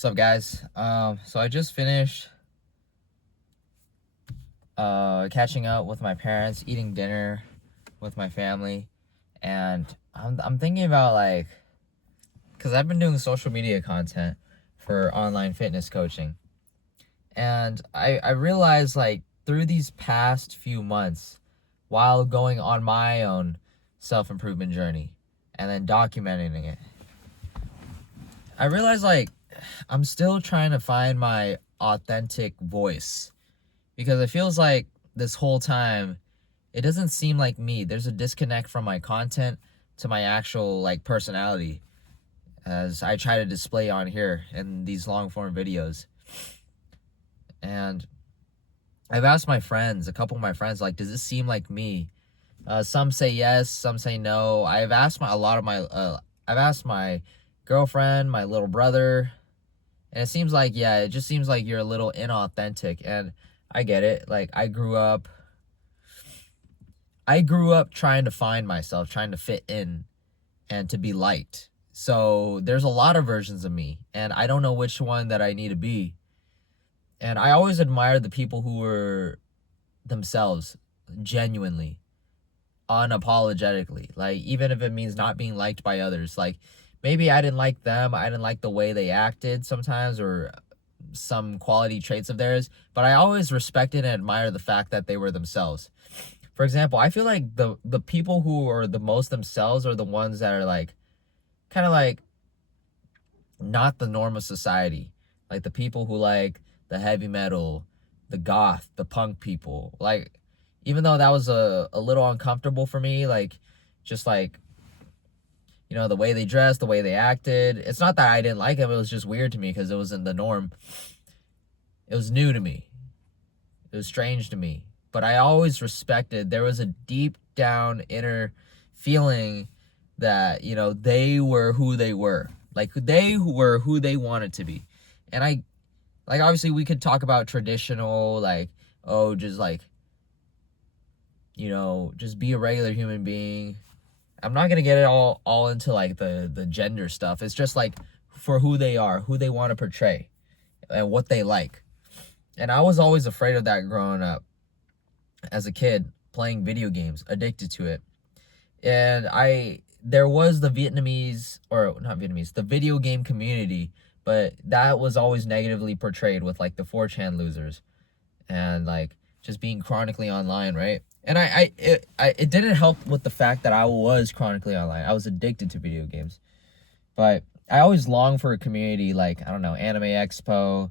What's up, guys? So I just finished catching up with my parents, eating dinner with my family, and I'm thinking about because I've been doing social media content for online fitness coaching, and I realized through these past few months, while going on my own self-improvement journey and then documenting it, I realized I'm still trying to find my authentic voice, because it feels like this whole time it doesn't seem like me. There's a disconnect from my content to my actual personality, as I try to display on here in these long form videos. And I've asked my friends, a couple of my friends, does this seem like me? Some say yes, some say no. I've asked I've asked my girlfriend, my little brother, and it seems like, yeah, it just seems like you're a little inauthentic. And I get it. I grew up trying to find myself, trying to fit in and to be liked. So there's a lot of versions of me, and I don't know which one that I need to be. And I always admired the people who were themselves, genuinely, unapologetically. Even if it means not being liked by others. Maybe I didn't like them, I didn't like the way they acted sometimes, or some quality traits of theirs, but I always respected and admired the fact that they were themselves. For example, I feel like the people who are the most themselves are the ones that are kind of not the norm of society. The people who like the heavy metal, the goth, the punk people. Even though that was a little uncomfortable for me, just the way they dressed, the way they acted. It's not that I didn't like them, it was just weird to me because it wasn't the norm. It was new to me. It was strange to me. But I always respected, there was a deep down inner feeling that, they were who they were. They were who they wanted to be. And obviously we could talk about traditional, just be a regular human being. I'm not gonna get it all into the gender stuff. It's just for who they are, who they want to portray, and what they like. And I was always afraid of that growing up as a kid, playing video games, addicted to it. And there was the the video game community, but that was always negatively portrayed with the 4chan losers and just being chronically online, right? And it didn't help with the fact that I was chronically online. I was addicted to video games. But I always longed for a community I don't know, Anime Expo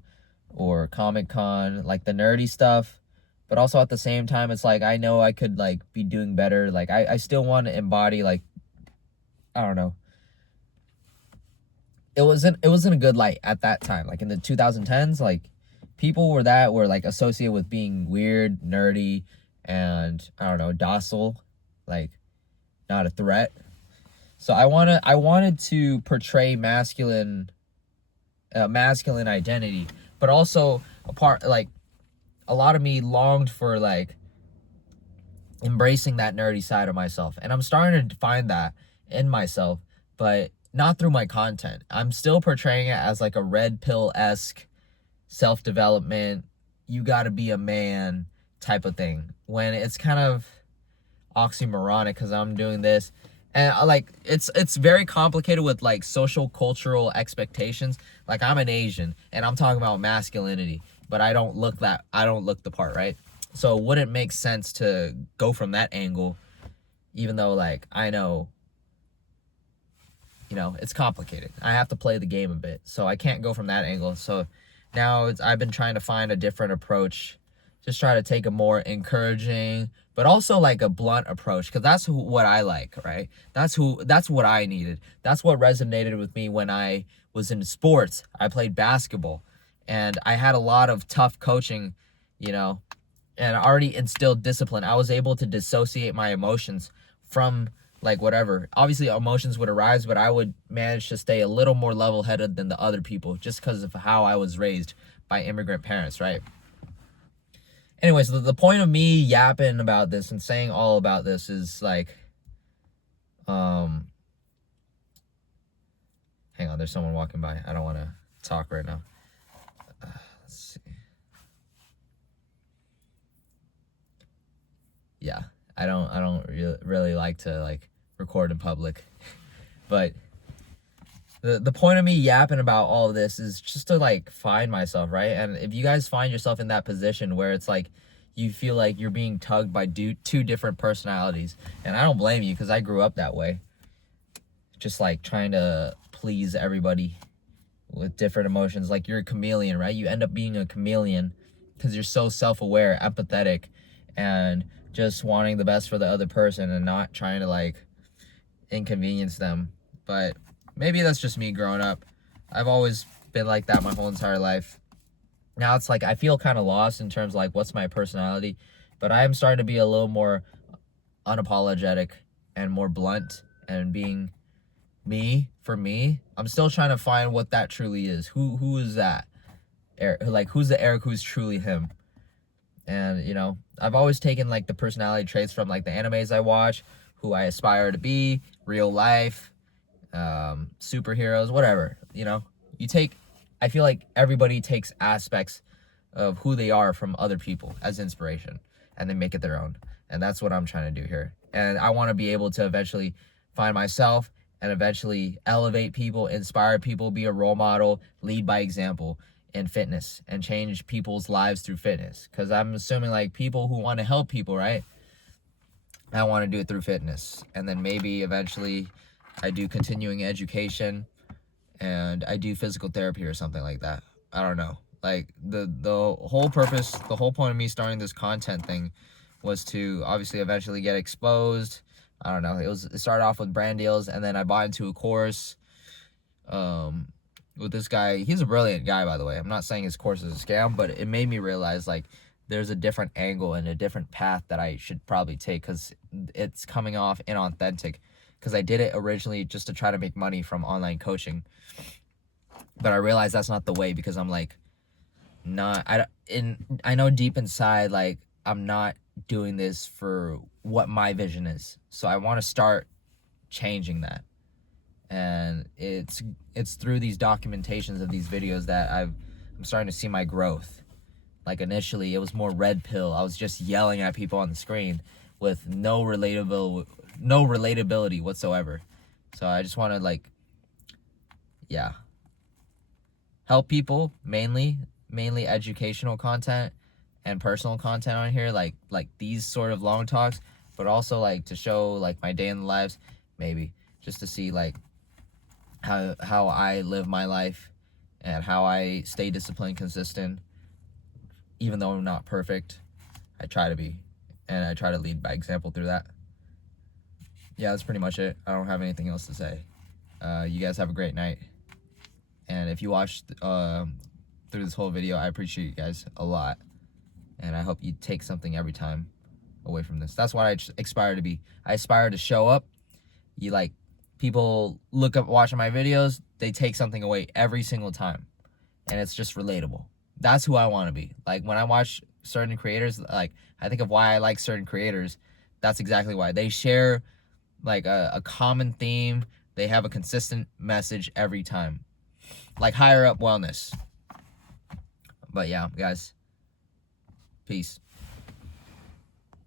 or Comic-Con, the nerdy stuff. But also at the same time, it's I know I could be doing better. I still want to embody I don't know. It wasn't a good light at that time. In the 2010s, people were associated with being weird, nerdy, and I don't know, docile, not a threat. So I wanted to portray masculine identity, but also a lot of me longed for embracing that nerdy side of myself. And I'm starting to find that in myself, but not through my content. I'm still portraying it as a red pill-esque self-development, you gotta be a man type of thing, when it's kind of oxymoronic, because I'm doing this. And it's very complicated with social cultural expectations. I'm an Asian and I'm talking about masculinity, but I don't look the part, right? So it wouldn't make sense to go from that angle, even though I know, it's complicated. I have to play the game a bit, so I can't go from that angle. So now I've been trying to find a different approach, just try to take a more encouraging, but also a blunt approach, because that's what I like, right? That's what I needed. That's what resonated with me when I was in sports. I played basketball, and I had a lot of tough coaching, and already instilled discipline. I was able to dissociate my emotions from whatever. Obviously emotions would arise, but I would manage to stay a little more level-headed than the other people, just because of how I was raised by immigrant parents, right? Anyways, the point of me yapping about this and saying all about this is hang on, there's someone walking by. I don't want to talk right now. Let's see. Yeah, I don't really like to like record in public, but the point of me yapping about all of this is just to like find myself, right? And if you guys find yourself in that position where it's like you feel like you're being tugged by two different personalities, and I don't blame you because I grew up that way, just like trying to please everybody with different emotions. Like you're a chameleon, right? You end up being a chameleon because you're so self-aware, empathetic, and just wanting the best for the other person and not trying to like inconvenience them. But maybe that's just me growing up. I've always been like that my whole entire life. Now it's like I feel kind of lost in terms of like what's my personality, but I am starting to be a little more unapologetic and more blunt and being me for me. I'm still trying to find what that truly is. Who is that? Like who's the Eric who's truly him? And you know, I've always taken like the personality traits from like the animes I watch, who I aspire to be, real life, superheroes, whatever. You know, I feel like everybody takes aspects of who they are from other people as inspiration and they make it their own. And that's what I'm trying to do here. And I want to be able to eventually find myself and eventually elevate people, inspire people, be a role model, lead by example in fitness and change people's lives through fitness. Because I'm assuming like people who want to help people, right? I want to do it through fitness. And then maybe eventually I do continuing education and I do physical therapy or something like that. I don't know. Like the whole purpose, the whole point of me starting this content thing was to obviously eventually get exposed. I don't know. It started off with brand deals, and then I bought into a course with this guy. He's a brilliant guy, by the way. I'm not saying his course is a scam, but it made me realize like there's a different angle and a different path that I should probably take because it's coming off inauthentic. Because I did it originally just to try to make money from online coaching, but I realized that's not the way because I'm like I know deep inside like I'm not doing this for what my vision is. So I want to start changing that. And it's through these documentations of these videos that I'm starting to see my growth. Like initially it was more red pill. I was just yelling at people on the screen with no relatability whatsoever. So I just want to like help people, mainly educational content and personal content on here, like these sort of long talks, but also like to show like my day in the lives, maybe just to see like how I live my life and how I stay disciplined, consistent, even though I'm not perfect. I try to be, and I try to lead by example through that. Yeah, that's pretty much it. I don't have anything else to say. You guys have a great night. And if you watched through this whole video, I appreciate you guys a lot. And I hope you take something every time away from this. That's what I aspire to be. I aspire to show up. People look up watching my videos, they take something away every single time. And it's just relatable. That's who I want to be. Like when I watch certain creators, like I think of why I like certain creators. That's exactly why. They share like a common theme. They have a consistent message every time. Like Higher Up Wellness. But yeah, guys. Peace.